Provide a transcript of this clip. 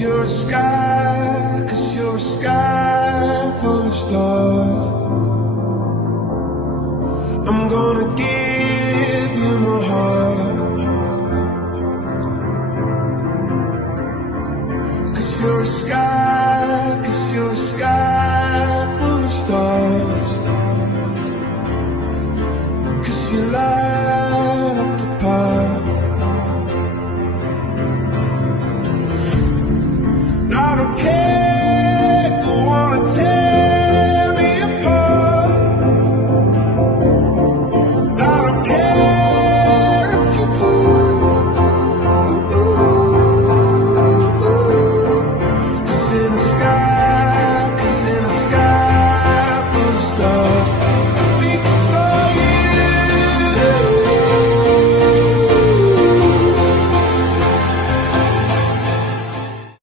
you're a sky, you're a sky full of stars. I'm gonna give you my heart, 'cause you're a sky, 'cause you're a